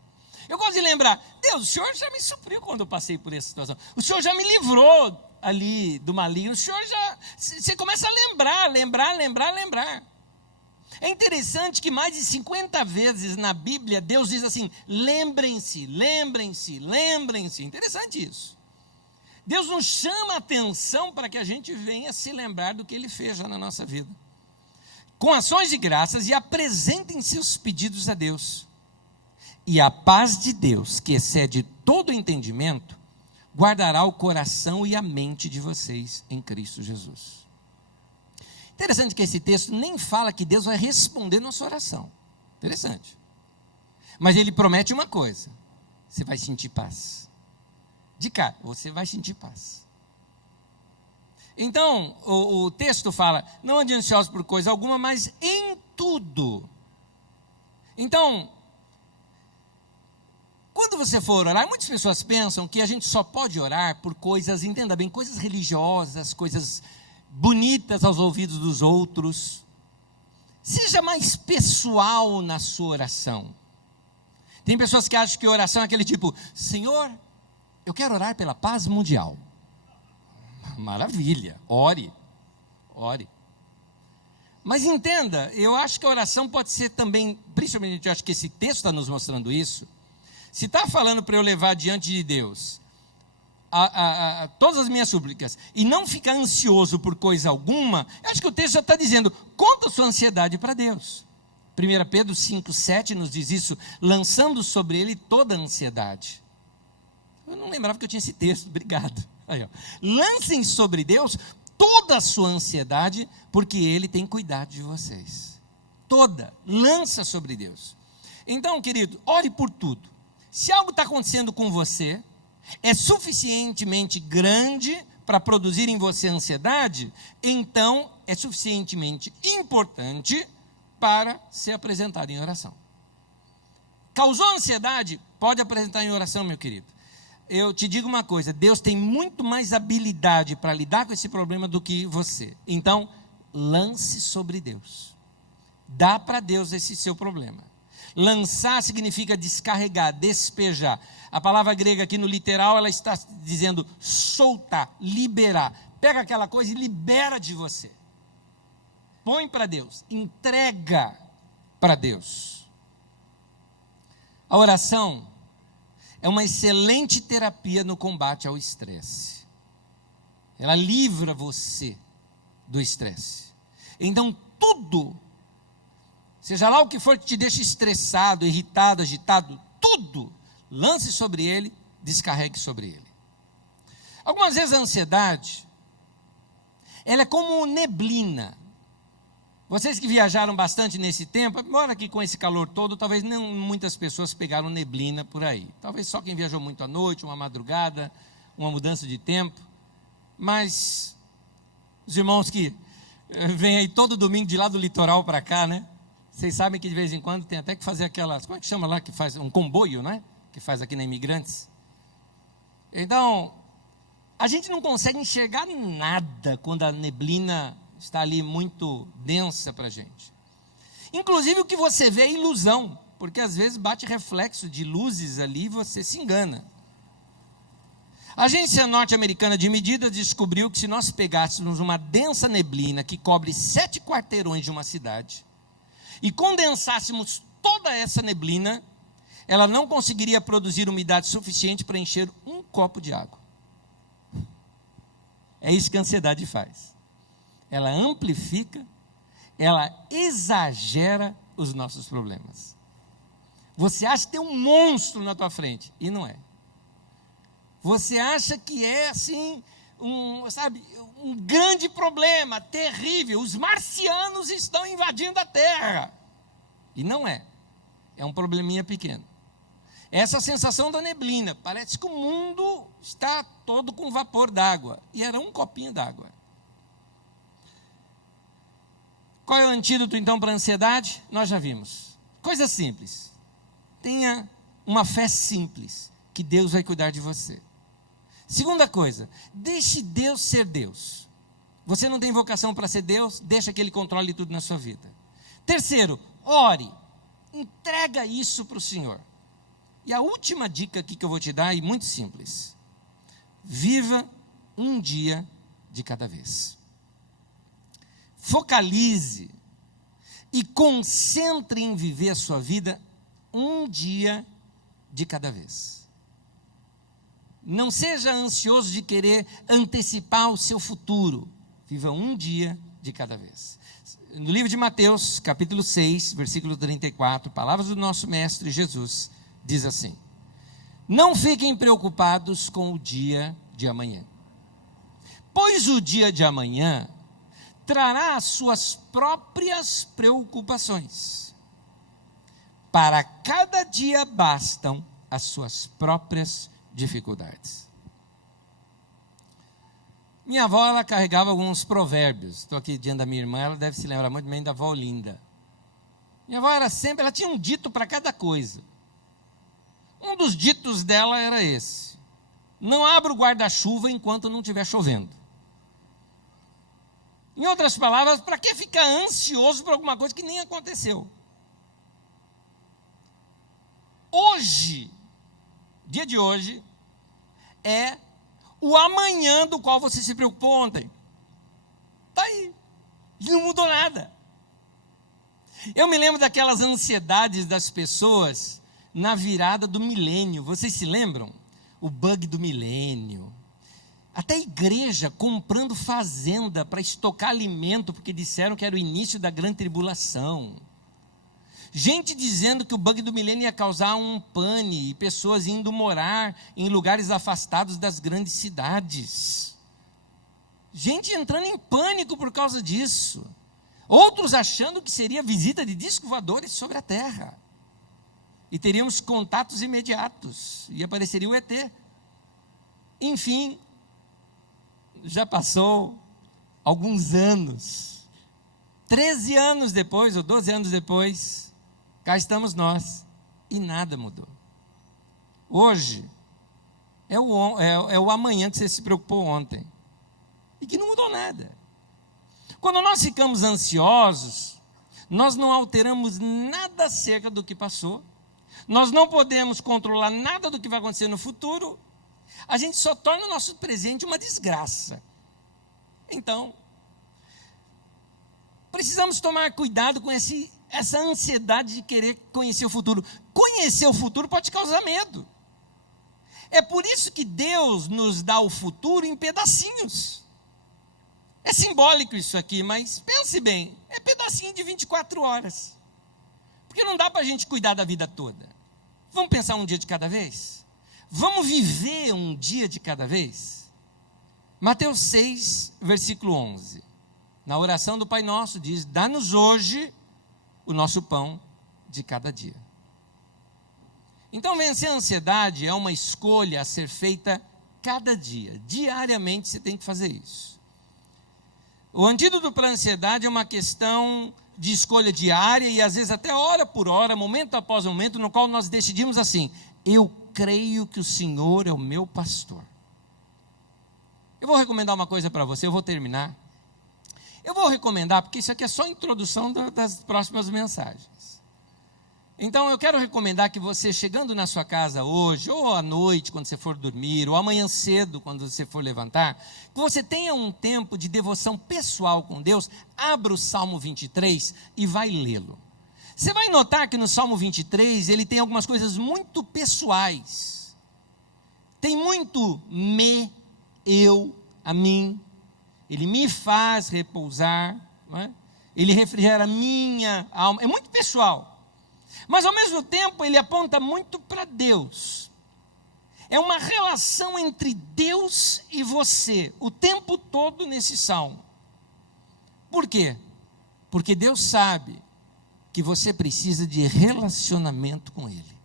Eu gosto de lembrar, Deus, o Senhor já me supriu quando eu passei por essa situação. O Senhor já me livrou ali do maligno. O Senhor já... Você começa a lembrar. É interessante que mais de 50 vezes na Bíblia, Deus diz assim, lembrem-se. Interessante isso. Deus nos chama a atenção para que a gente venha se lembrar do que Ele fez já na nossa vida. Com ações de graças, e apresentem seus pedidos a Deus. E a paz de Deus, que excede todo entendimento, guardará o coração e a mente de vocês em Cristo Jesus. Interessante que esse texto nem fala que Deus vai responder nossa oração. Interessante. Mas ele promete uma coisa: você vai sentir paz. De cara, você vai sentir paz. Então, o texto fala, não ande ansiosos por coisa alguma, mas em tudo. Então, quando você for orar, muitas pessoas pensam que a gente só pode orar por coisas, entenda bem, coisas religiosas, coisas bonitas aos ouvidos dos outros. Seja mais pessoal na sua oração. Tem pessoas que acham que oração é aquele tipo, Senhor, eu quero orar pela paz mundial. Maravilha, ore. Mas entenda, eu acho que a oração pode ser também, principalmente eu acho que esse texto está nos mostrando isso. Se está falando para eu levar diante de Deus todas as minhas súplicas e não ficar ansioso por coisa alguma, eu acho que o texto já está dizendo, conta a sua ansiedade para Deus. 1 Pedro 5,7 nos diz isso, lançando sobre ele toda a ansiedade. Eu não lembrava que eu tinha esse texto, obrigado. Aí, ó. Lancem sobre Deus toda a sua ansiedade, porque Ele tem cuidado de vocês. Toda, lança sobre Deus. Então, querido, ore por tudo. Se algo está acontecendo com você, é suficientemente grande para produzir em você ansiedade, então é suficientemente importante para ser apresentado em oração. Causou ansiedade? Pode apresentar em oração, meu querido. Eu te digo uma coisa, Deus tem muito mais habilidade para lidar com esse problema do que você. Então, lance sobre Deus. Dá para Deus esse seu problema. Lançar significa descarregar, despejar. A palavra grega aqui no literal, ela está dizendo soltar, liberar. Pega aquela coisa e libera de você. Põe para Deus, entrega para Deus. A oração é uma excelente terapia no combate ao estresse. Ela livra você do estresse. Então, tudo, seja lá o que for que te deixa estressado, irritado, agitado, tudo, lance sobre ele, descarregue sobre ele. Algumas vezes a ansiedade, ela é como neblina. Vocês que viajaram bastante nesse tempo, agora aqui com esse calor todo, talvez não muitas pessoas pegaram neblina por aí. Talvez só quem viajou muito à noite, uma madrugada, uma mudança de tempo. Mas os irmãos que vêm aí todo domingo de lá do litoral para cá, né? Vocês sabem que de vez em quando tem até que fazer aquelas, como é que chama lá, que faz um comboio, né? Que faz aqui na Imigrantes. Então, a gente não consegue enxergar nada quando a neblina está ali muito densa para a gente. Inclusive o que você vê é ilusão, porque às vezes bate reflexo de luzes ali e você se engana. A Agência Norte-Americana de Medidas descobriu que se nós pegássemos uma densa neblina que cobre 7 quarteirões de uma cidade e condensássemos toda essa neblina, ela não conseguiria produzir umidade suficiente para encher um copo de água. É isso que a ansiedade faz. Ela amplifica, ela exagera os nossos problemas. Você acha que tem um monstro na tua frente, e não é. Você acha que é assim, um grande problema, terrível. Os marcianos estão invadindo a Terra. E não é. É um probleminha pequeno. Essa sensação da neblina. Parece que o mundo está todo com vapor d'água. E era um copinho d'água. Qual é o antídoto, então, para a ansiedade? Nós já vimos. Coisa simples. Tenha uma fé simples, que Deus vai cuidar de você. Segunda coisa, deixe Deus ser Deus. Você não tem vocação para ser Deus, deixa que Ele controle tudo na sua vida. Terceiro, ore. Entrega isso para o Senhor. E a última dica aqui que eu vou te dar é muito simples. Viva um dia de cada vez. Focalize e concentre em viver a sua vida um dia de cada vez. Não seja ansioso de querer antecipar o seu futuro. Viva um dia de cada vez. No livro de Mateus, capítulo 6, versículo 34, palavras do nosso mestre Jesus, diz assim: não fiquem preocupados com o dia de amanhã, pois o dia de amanhã trará as suas próprias preocupações. Para cada dia bastam as suas próprias dificuldades. Minha avó, ela carregava alguns provérbios. Estou aqui diante da minha irmã, ela deve se lembrar muito bem da avó Linda. Minha avó ela tinha um dito para cada coisa. Um dos ditos dela era esse: não abra o guarda-chuva enquanto não estiver chovendo. Em outras palavras, para que ficar ansioso por alguma coisa que nem aconteceu? Hoje, dia de hoje, é o amanhã do qual você se preocupou ontem. Está aí. E não mudou nada. Eu me lembro daquelas ansiedades das pessoas na virada do milênio. Vocês se lembram? O bug do milênio. Até a igreja comprando fazenda para estocar alimento, porque disseram que era o início da grande tribulação. Gente dizendo que o bug do milênio ia causar um pane, e pessoas indo morar em lugares afastados das grandes cidades. Gente entrando em pânico por causa disso. Outros achando que seria visita de discos voadores sobre a terra. E teríamos contatos imediatos, e apareceria o ET. Enfim, já passou alguns anos. 13 anos depois, ou 12 anos depois, cá estamos nós, e nada mudou. Hoje, é o amanhã que você se preocupou ontem, e que não mudou nada. Quando nós ficamos ansiosos, nós não alteramos nada acerca do que passou, nós não podemos controlar nada do que vai acontecer no futuro, a gente só torna o nosso presente uma desgraça. Então, precisamos tomar cuidado com essa ansiedade de querer conhecer o futuro. Conhecer o futuro pode te causar medo. É por isso que Deus nos dá o futuro em pedacinhos. É simbólico isso aqui, mas pense bem, é pedacinho de 24 horas. Porque não dá para a gente cuidar da vida toda. Vamos pensar um dia de cada vez? Vamos viver um dia de cada vez? Mateus 6, versículo 11. Na oração do Pai Nosso diz: dá-nos hoje o nosso pão de cada dia. Então, vencer a ansiedade é uma escolha a ser feita cada dia. Diariamente você tem que fazer isso. O antídoto para a ansiedade é uma questão de escolha diária e às vezes até hora por hora, momento após momento, no qual nós decidimos assim: eu creio que o Senhor é o meu pastor. Eu vou recomendar uma coisa para você, eu vou terminar. Eu vou recomendar, porque isso aqui é só a introdução das próximas mensagens. Então eu quero recomendar que você, chegando na sua casa hoje, ou à noite quando você for dormir, ou amanhã cedo quando você for levantar, que você tenha um tempo de devoção pessoal com Deus. Abra o Salmo 23 e vai lê-lo. Você vai notar que no Salmo 23 ele tem algumas coisas muito pessoais. Tem muito me, eu, a mim. Ele me faz repousar, não é? Ele refrigera a minha alma. É muito pessoal. Mas ao mesmo tempo ele aponta muito para Deus. É uma relação entre Deus e você, o tempo todo nesse salmo. Por quê? Porque Deus sabe que você precisa de relacionamento com Ele.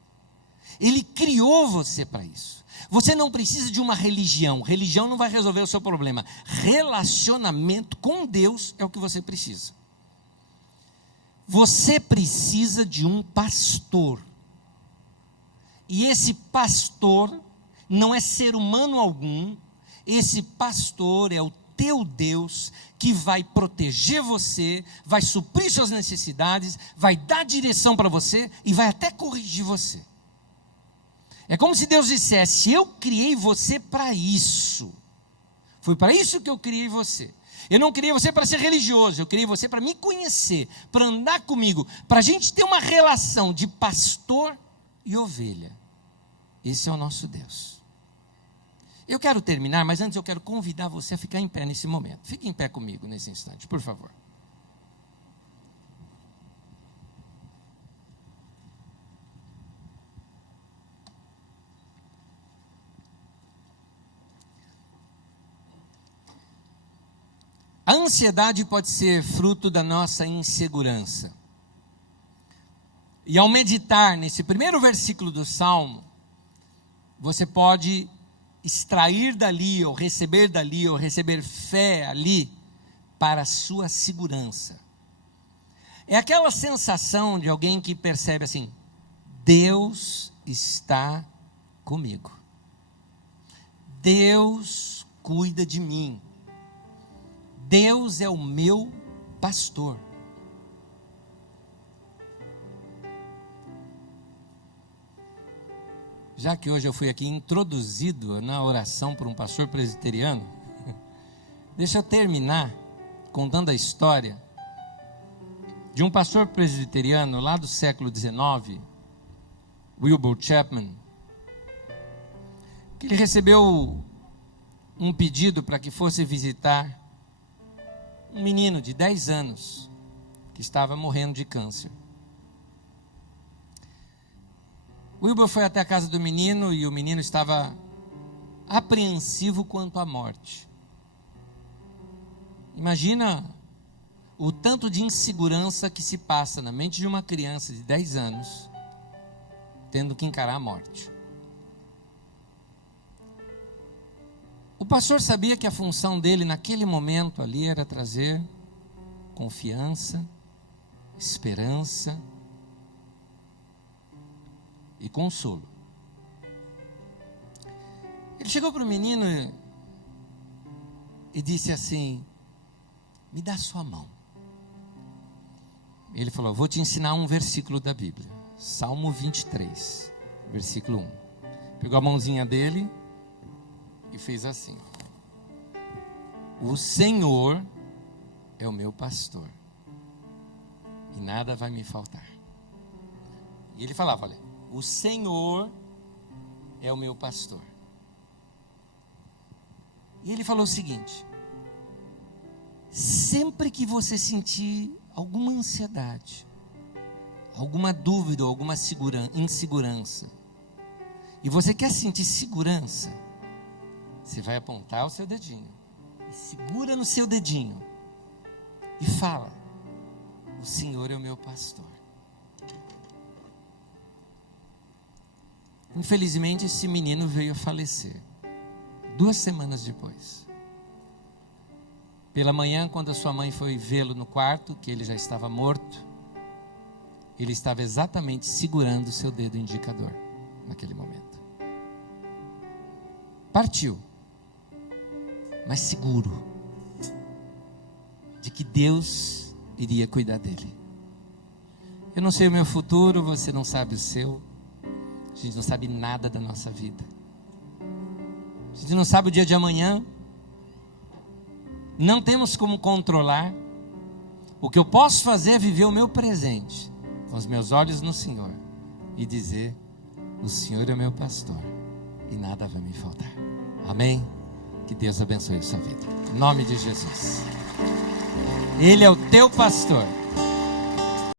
Ele criou você para isso. Você não precisa de uma religião. Religião não vai resolver o seu problema. Relacionamento com Deus é o que você precisa. Você precisa de um pastor. E esse pastor não é ser humano algum. Esse pastor é o teu Deus, que vai proteger você, vai suprir suas necessidades, vai dar direção para você e vai até corrigir você. É como se Deus dissesse: eu criei você para isso. Foi para isso que eu criei você. Eu não criei você para ser religioso, eu criei você para me conhecer, para andar comigo, para a gente ter uma relação de pastor e ovelha. Esse é o nosso Deus. Eu quero terminar, mas antes eu quero convidar você a ficar em pé nesse momento. Fique em pé comigo nesse instante, por favor. A ansiedade pode ser fruto da nossa insegurança. E ao meditar nesse primeiro versículo do Salmo, você pode extrair dali, ou receber fé ali, para a sua segurança. É aquela sensação de alguém que percebe assim: Deus está comigo. Deus cuida de mim. Deus é o meu pastor. Já que hoje eu fui aqui introduzido na oração por um pastor presbiteriano, deixa eu terminar contando a história de um pastor presbiteriano lá do século XIX, Wilbur Chapman, que ele recebeu um pedido para que fosse visitar um menino de 10 anos que estava morrendo de câncer. Wilbur foi até a casa do menino e o menino estava apreensivo quanto à morte. Imagina o tanto de insegurança que se passa na mente de uma criança de 10 anos, tendo que encarar a morte. O pastor sabia que a função dele naquele momento ali era trazer confiança, esperança e consolo. Ele chegou para o menino e disse assim: me dá sua mão. Ele falou: vou te ensinar um versículo da Bíblia, Salmo 23, versículo 1. Pegou a mãozinha dele e fez assim: o Senhor é o meu pastor e nada vai me faltar. E ele falava: olha, o Senhor é o meu pastor. E ele falou o seguinte: sempre que você sentir alguma ansiedade, alguma dúvida, alguma insegurança, e você quer sentir segurança, você vai apontar o seu dedinho, e segura no seu dedinho, e fala: o Senhor é o meu pastor. Infelizmente, esse menino veio a falecer 2 semanas depois. Pela manhã, quando a sua mãe foi vê-lo no quarto, que ele já estava morto, ele estava exatamente segurando o seu dedo indicador naquele momento. Partiu, mas seguro de que Deus iria cuidar dele. Eu não sei o meu futuro, você não sabe o seu. A gente não sabe nada da nossa vida. A gente não sabe o dia de amanhã. Não temos como controlar. O que eu posso fazer é viver o meu presente, com os meus olhos no Senhor, e dizer: o Senhor é meu pastor e nada vai me faltar. Amém? Que Deus abençoe a sua vida. Em nome de Jesus. Ele é o teu pastor.